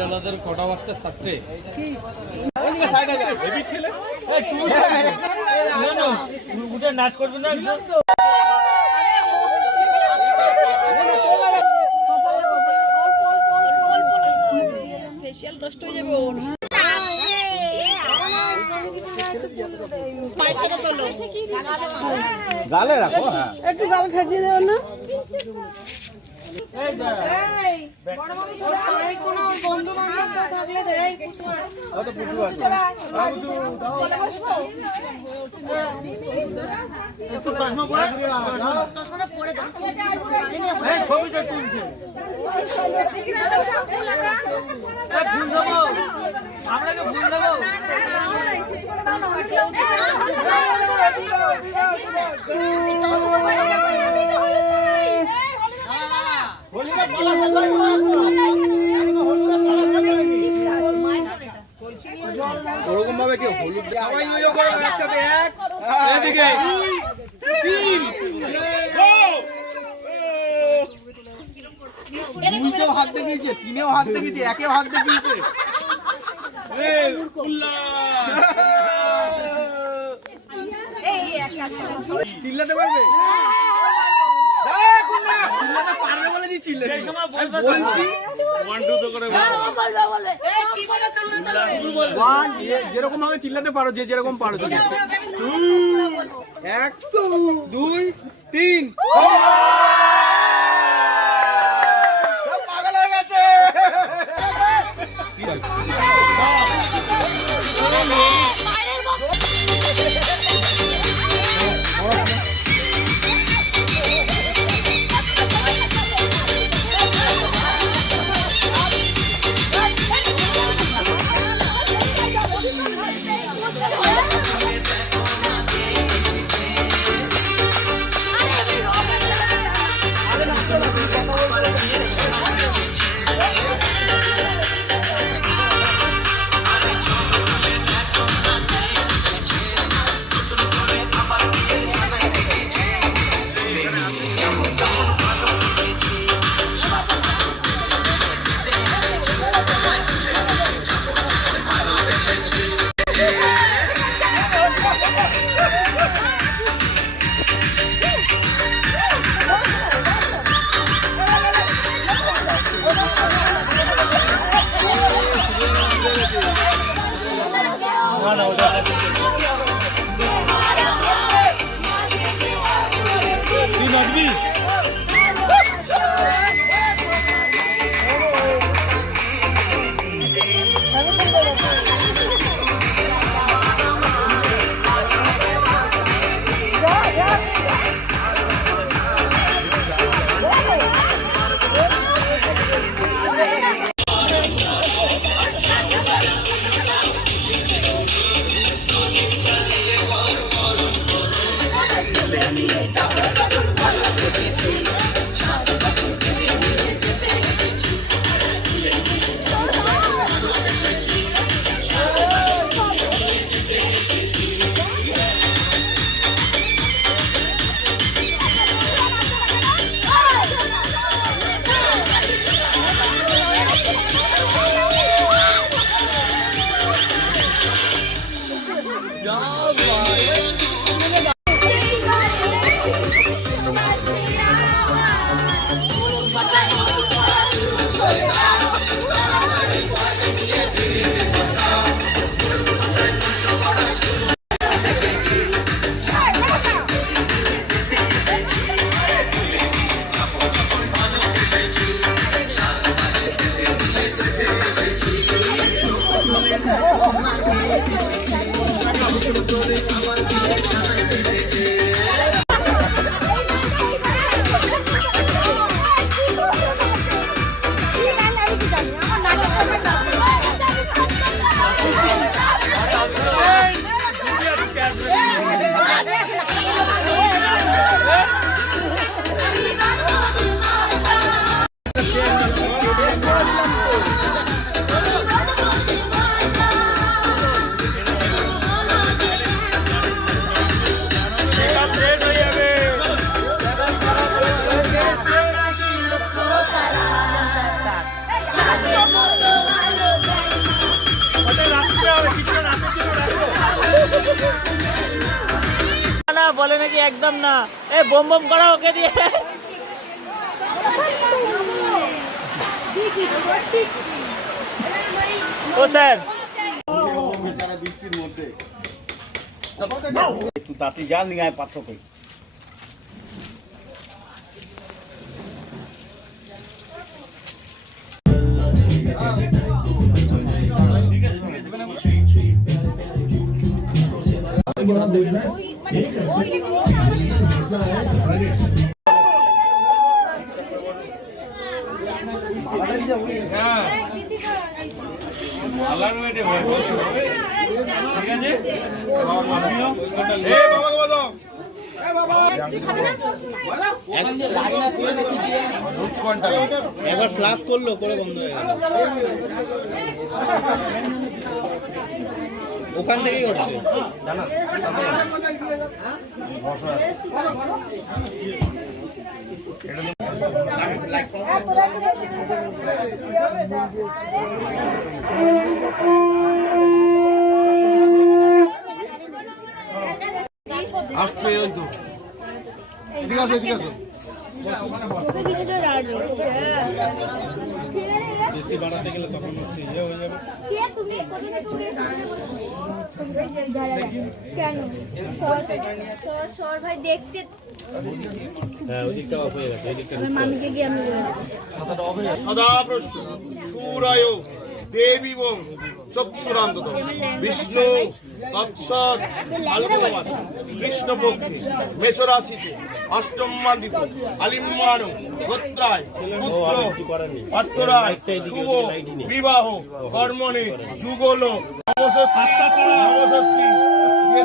বিড়ালাদের কটা বাচ্চা? 4টে। উঠে নাচ করবে না? ফেশিয়াল নষ্ট হয়ে যাবে ওর। পয়সাটা তোলো, গালে রাখো। হ্যাঁ, একটু গাল ঠাটিয়ে দেও না। কোনো বন্ধু বান্ধব থাকলে দেয়। ছবিটা তুলছে। আপনাকে ভুল দেবো। ওরকম ভাবে কেউ হলুদ সবাই একসাথে। এক, এদিকে। দুইতেও হাত দেখিয়েছে, তিনেও হাত দেখিয়েছে, একেও হাত দেখিয়েছে। চিল্লাতে পারবে? চিল্লাতে পারবে বলে চিল্লে বলছি। 1 2 করে যেরকম ভাবে চিল্লাতে পারো, যে যেরকম পারো। 1 2 3। পাগল হয়ে গেছে। বলে নাকি একদম না। এ বোম বোম করা ওকে দিয়ে। ও স্যার বৃষ্টির মধ্যে একটু তাড়াতাড়ি যা নিয়ে আয় পাত্র কই। একবার ফ্লাশ করলো করে বন্ধ হয়ে গেল। ওখান থেকেই হচ্ছে আসছে ওই তো এদিকে আসো এদিকে আসো। বেশি বাড়াতে গেলে তখন হচ্ছে ইয়ে হয়ে যাবে। সদাপ্রসূরায় দেবীবং চক্ষুরান্তত বিষ্ণু তৎসৎ ফাল্গুনমাস কৃষ্ণপক্ষে মেষরাশিতে অষ্টম মাদিত আলিম্মান গোত্রায় পুত্র অর্থরায় শুভ বিবাহ কর্মণে যুগল নবষষ্ঠী নবষষ্ঠী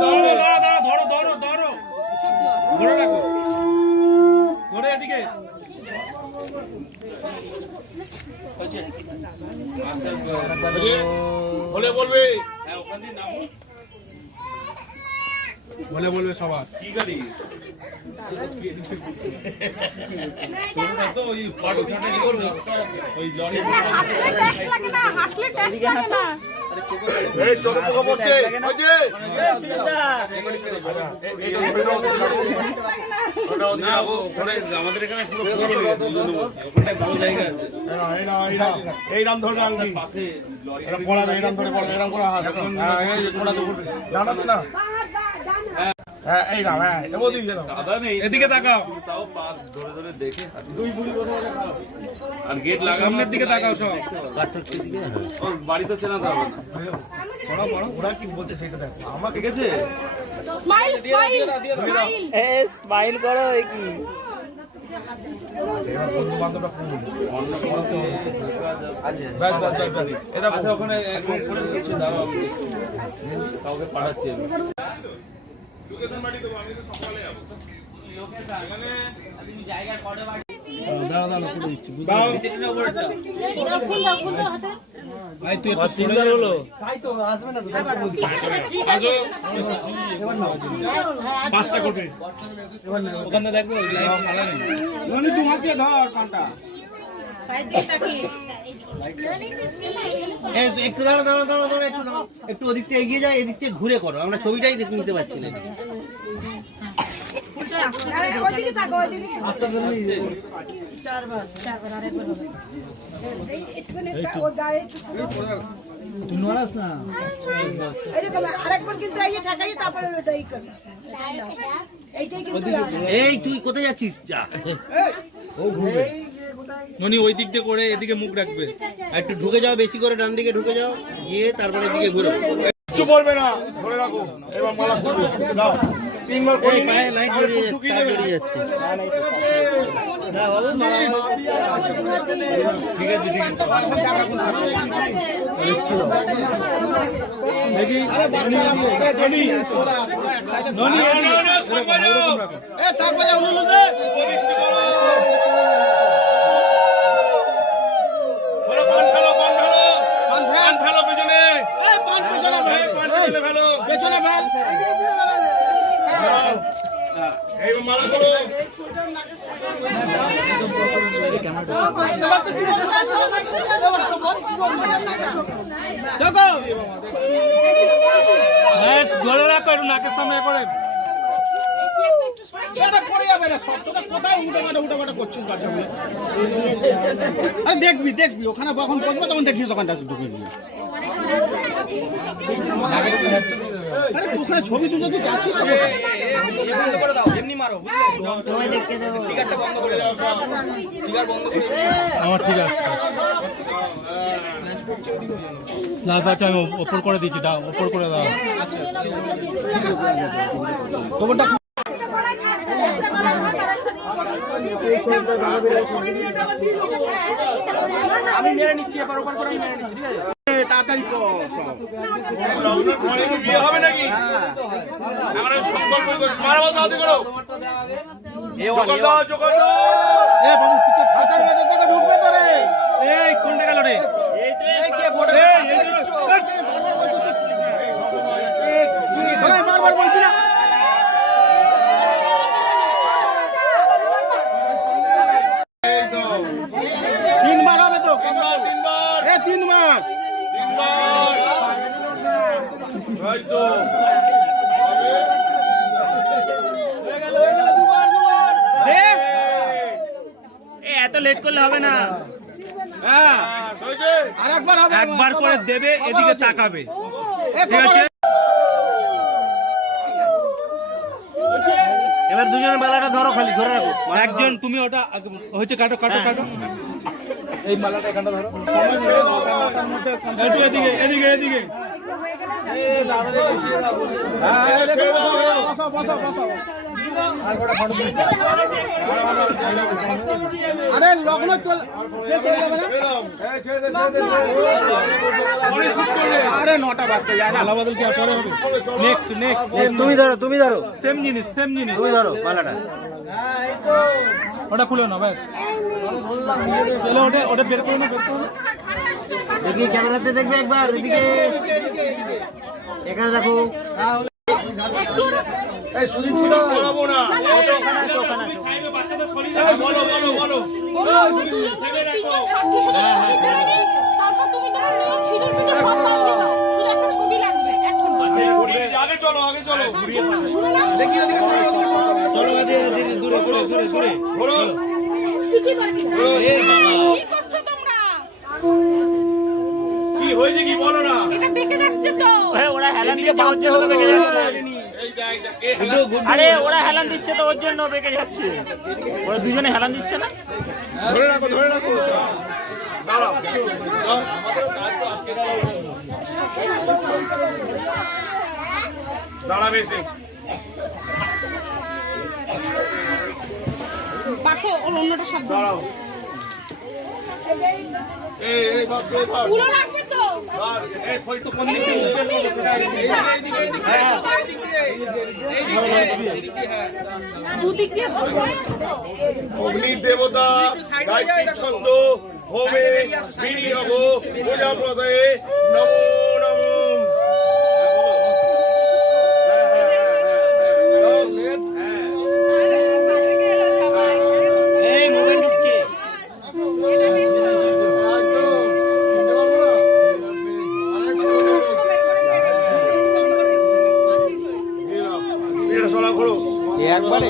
ধরো ধরো ধরো ধরে রাখো ধরে এদিকে বলে বলবে বলে বলবে সবার কি গাড়ি তো ওই ফটো কি করবে ওই লরি হাসলে ট্যাক্স লাগে না। এই চোখ পোকা পড়ছে ওই যে আমাদের এখানে পুরো জায়গা এই রাম ধরে আনবি এটা পড়াবে এই রাম ধরে পড়বে এরকম করে হাত হ্যাঁ এই কোড়া তো করবে জানাতে না হ্যাঁ এই রাম হ্যাঁ এদিকে দাদা নেই এদিকে তাকাও তাও পা ধরে ধরে দেখে দুই বুড়ি করে আর গেট লাগা সামনের দিকে তাকাও সব গাছটা দিকে ও বাড়ি তো চেনা যাবে না পড়া পড়া ওরা কি বলতে সেটা দেখো আমাকে গেছে স্মাইল স্মাইল স্মাইল এ স্মাইল করো কি এরা বন্ধু বান্ধবরা কোন অন্য কোনো তো আছে বাস এটা ওখানে করে দিচ্ছি দাও আমি কাউকে পাঠাচ্ছি আমি লোকেশন বাড়ি তো আমি তো সকালে যাব লোকেশন মানে তুমি জায়গা কোডে বাড়ি দাঁড়া দাঁড়া করে দিচ্ছি দাও ভাই তুই এত সুন্দর হলো তাই তো আসবে না তো আজো পাঁচটা কোটে ওখানে দেখো লাইভ ছাড়া নেই ননি তোমাকে ধর কাঁটা সাইড দিয়ে তাকি একটু দাঁড়া দাঁড়া দাঁড়া দাঁড়া একটু ওদিকটা এগিয়ে যায় এদিকটা ঘুরে করো আমরা ছবিটাই দেখে নিতে পারছি না ওইদিকে তাকো ওইদিকে আস্তে আস্তে চারবার আরেকবার হবে এই একটুখানি ও গায়ে তুই নড়াস না এই যে তোমার আরেকবার কিন্তু এই যে ঠাকাই তারপরে ওটাই করবে এইটাই কিন্তু এই তুই কোথায় যাচ্ছিস যা ননি ওই দিক দিয়ে করে এদিকে মুখ রাখবে আর একটু ঢুকে যাও বেশি করে ডান দিকে ঢুকে যাও গিয়ে তারপরে এদিকে ঘুরে কিচ্ছু বলবে না ধরে রাখো এবার মালা করবে দাও তিনবার করে পায়ে লাইট জড়িয়ে যাচ্ছে ঠিক আছে ঠিক আছে দেখি ননি ননি এ চাক বাজাও ননি দে পরিষ্টি করো বড় পান ফেলো পান ফেলো পেছনে এই পান পেছনে ফেলো পেছনে ফেল এই মালা করো ধরে রাখো একটু নাকের সামনে করে এটা পড়ে যাবে না সব তোরা কোথায় উল্টো করছিস বাচ্চা বলে আরে দেখবি ওখানে কখন বসবো তখন দেখবি দোকানটা ঢুকে দিয়ে আরে তুই ওখানে ছবি তুলে তুই যাচ্ছিস তো বন্ধ করে দাও এমনি মারো তোমায় দেখতে দেবো স্পিকারটা বন্ধ করে দাও স্পিকার বন্ধ করে আমার ঠিক আছে লাস্ট আছে আমি ওপর করে দিচ্ছি দাও ওপর করে দাও খবরটা আমি মেরে নিচ্ছি এবার ওপর করে আমি মেরে নিচ্ছি ঠিক আছে তাড়াতাড়ি কর বিয়ে হবে নাকি আমরা সংকল্প মারবো তাড়াতাড়ি করো জোগাড় দাও এ বাবু পিছে ফাটার মধ্যে থেকে ঢুকবে তো রে এই কোনটা গেল রে এই কে বড় বারবার বলছি না তিনবার হবে তো তিনবার তিনবার এত লেট করলে হবে না। আরেকবার হবে একবার করে দেবে এদিকে তাকাবে ঠিক আছে এবার দুজনের বেলাটা ধরো খালি ধরে রাখো একজন তুমি ওটা হচ্ছে কাটো কাটো কাটো এই মালাটা এখানটা ধরো একটু এদিকে এদিকে এদিকে আরে লগ্ন চল আরে 9টা বাজতে যায় না মালা বদল কি পরে হবে নেক্সট তুমি ধরো সেম জিনিস তুমি ধরো মালাটা ওটা খুলো না ব্যাস চলো ওটা বের করো না দেখি ক্যামেরাতে দেখবে একবার এদিকে এখানে দেখো এই সুদিন ছিল বলবো না বাচ্চাদের শরীরে বলো আগে চলো দেখি ওদিকে চলো দূরে সরে বলো কি হয়েছে কি বলো না ওরা হেলান দিচ্ছে ওর জন্য বেঁকে যাচ্ছে। আরে ওরা হেলান দিচ্ছে তো ওর জন্য বেঁকে যাচ্ছে। ওরা দুজনে হেলান দিচ্ছে না। ধরে রাখো দাঁড়াও দাঁড়াবে এসে দাঁড়াও এই বাপ পুরো রাখবে তো এই ফল তো কোন দিকে অগ্নি দেবতা গায়ত্রী ছন্দ হোমে বিনিয়োগ প্রজাপদয়ে নমো নমো এই মোবাইল ঢুকছে একবারে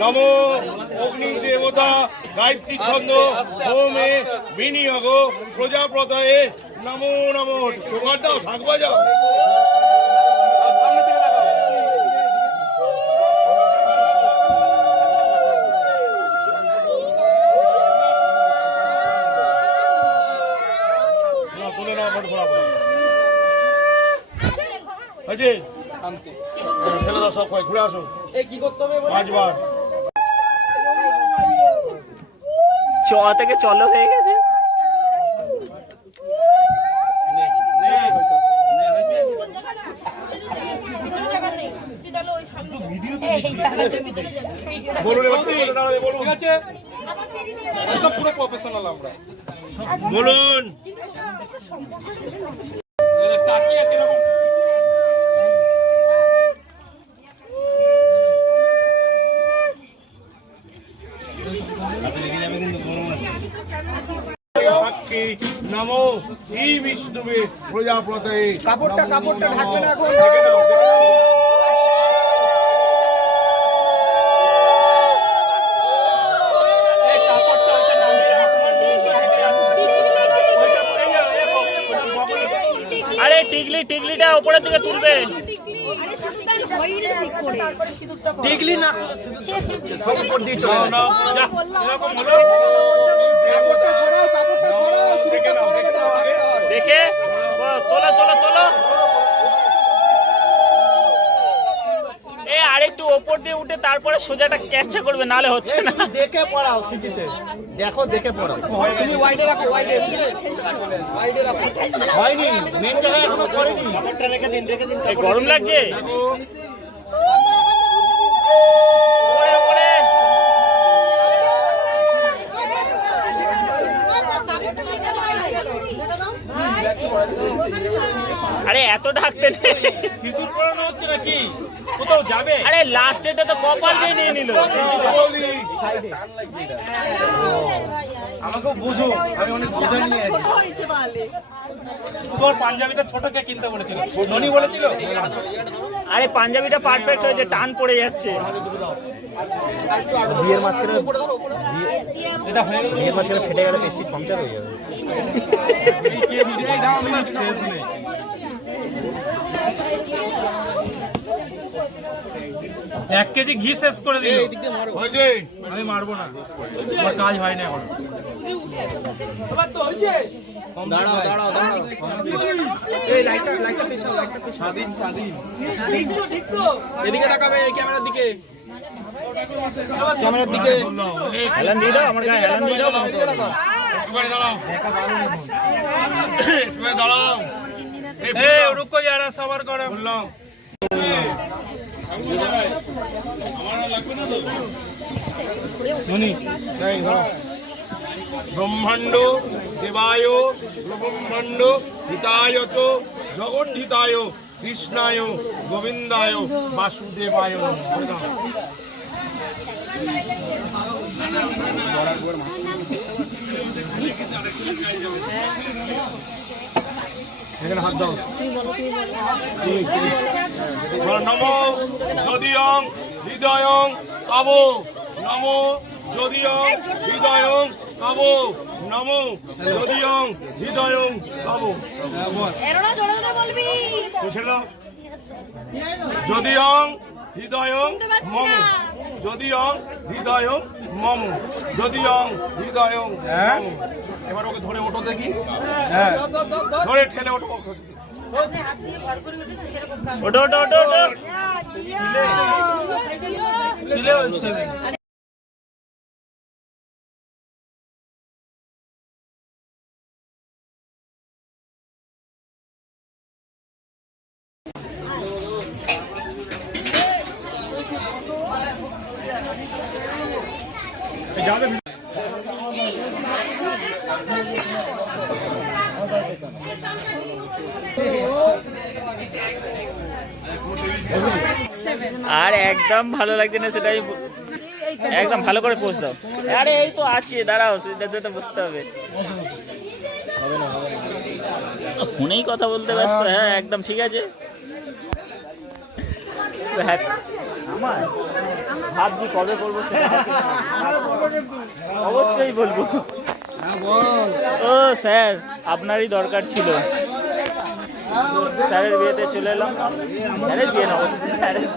নমো অগ্নি দেবতা গায়ত্রী ছন্দ হোমে বিনিয়োগ প্রজাপদয়ে নমো নমো সুগার দাও শাক বাজাও ছেলে দাও সব ঘুরে আসো কি করতে হবে 5 বার চ থেকে চলো হয়ে গেছে। বলুন এবার দাঁড়াবে বলুন ঠিক আছে একদম পুরো প্রফেশনাল আমরা বলুন তাকিয়ে কিরকম সাক্ষী নমো শ্রী বিষ্ণুবে প্রজাপতে। কাপড়টা ঢাকবে না এখন। দেখে নাও, দেখে নাও। এই কাপড়টা ওইটা নামিয়ে আরে টিকলিটা উপরের দিকে তুলবে। তারপরে সিঁদুরটা পরো। টিকলি না নাও, নাও। এরকম হলো কাপড়টা সরাও, দেখে নাও, দেখে নাও আগে। দেখে তোলো। এ আরেকটু ওপর দিয়ে উঠে তারপরে সোজাটা ক্যাপচা করবে, নালে হচ্ছে না। দেখে পড়াও সিটিতে, দেখে পড়াও। তুমি ওয়াইডে রাখো ওয়াইডে রাখো হয়নি, মেন জায়গায় এখনো করেনি। কাপড়টা রেখে দিন। এই গরম লাগছে। ওপরে। আরে এত ঢাকতে নেই। সিঁদুর পরানো হচ্ছে নাকি কোথাও যাবে? আরে লাস্ট এটা তো কপাল দিয়ে নিয়ে নিল। বলি, আমাকেও বুঝো, আমি অনেক বোঝা নিয়ে আছি। তোর পাঞ্জাবিটা ছোট কে কিনতে বলেছিল? ননি বলেছিল? আরে পাঞ্জাবিটা পারফেক্ট হয়েছে, টান পড়ে যাচ্ছে। বিয়ের মাঝখানে এটা হয়ে গেল। ফেটে গেলে পেস্টিক পাংচার হয়ে যাবে। শেষ নেই। এক কেজি ঘি শেষ করে দিল। হয়েছে? আমি মারবো না, আমার কাজ হয় না এখন। দাঁড়াও। এই লাইটটা পেছাও, স্বাধীন। এদিকে তাকাবে, এই ক্যামেরার দিকে। হেলান দিয়ে দাও, আমার গায়ে হেলান দিয়ে দাও। একটুখানি দাঁড়াও। একটুখানি দাঁড়াও। এই এ রুকো যারা সবার করে। বললাম। ননি এই দাঁড়াও। ব্রহ্মাণ্ড দেবায় ব্রহ্মাণ্ড হিতায় চ জগদ্ধিতায় কৃষ্ণায় গোবিন্দায় বাসুদেবায় নমঃ। বলে দাও। এখানে হাত দাও। ঠিক। নমো যদিয়ং হৃদয়ং পাবো, নমো যদিয়ং হৃদয়ং পাবো, নমো যদিয়ং হৃদয়ং পাবো। তুই ছেড়ে দাও। যদিয়ং হৃদয়ং মম, যদিয়ং হৃদয়ং মম, যদিয়ং হৃদয়ং মম। এবার ওকে ধরে ওঠো দেখি। হ্যাঁ ধরে ঠেলে ওঠো। ওটো। দিলে ওই আর একদম ভালো লাগছে না, সেটাই একদম ভালো করে পোস্ট দাও। আরে এই তো আছে, দাঁড়াও, সেটা বুঝতে হবে। ফোনেই কথা বলতে ব্যস্ত। হ্যাঁ একদম ঠিক আছে। আমার ভাবছি কবে করবো সেটা, অবশ্যই বলবো। ও স্যার, আপনারই দরকার ছিল। স্যারের বিয়েতে চলে এলাম। স্যারের বিয়ে না, অবশ্যই স্যারের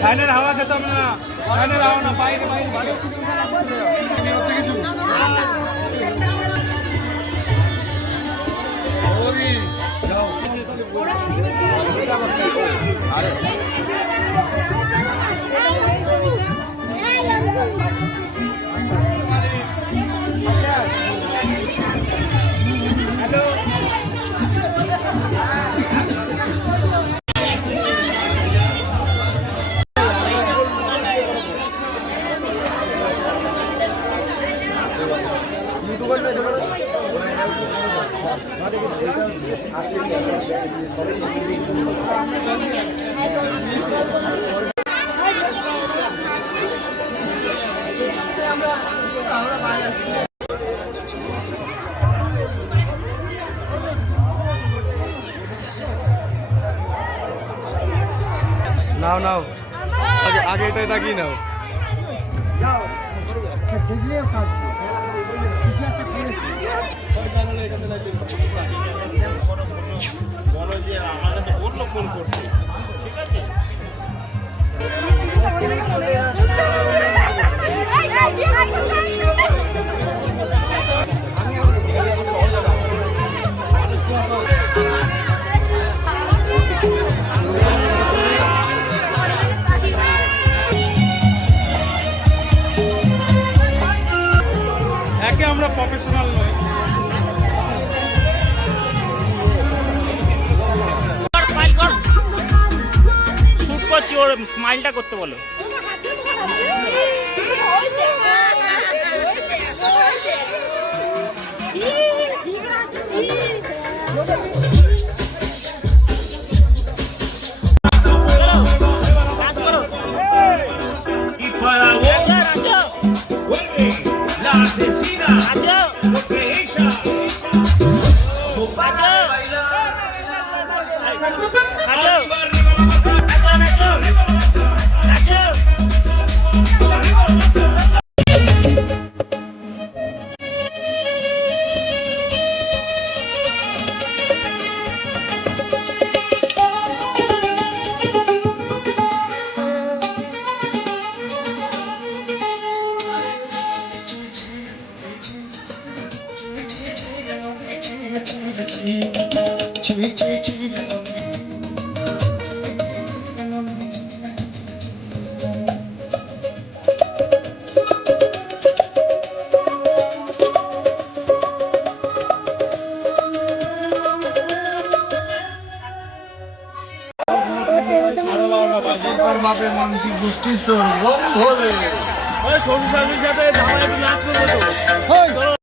ফ্যানের হাওয়া খেতে হবে না, ফ্যানের হাওয়া না, বাইরে বাইরে বাইরে। নাও নাও, আগে আগে এটাই তাকিয়ে নাও। বলো যে আমার কাছে বললো ফোন করতে, ঠিক আছে? একে আমরা প্রফেশনাল নই। স্মাইল কর, শুট করছি, ওর স্মাইলটা করতে বলো। কাজ করো। Y para vos নাচো, vuelve la asesina, নাচো, porque ella নাচো, নাচো, নাচো, বাপের মানসিক গোষ্ঠীর সর্বম ভরে। সরু সার্ভিস সাথে ধামায় নাচ করবো তো।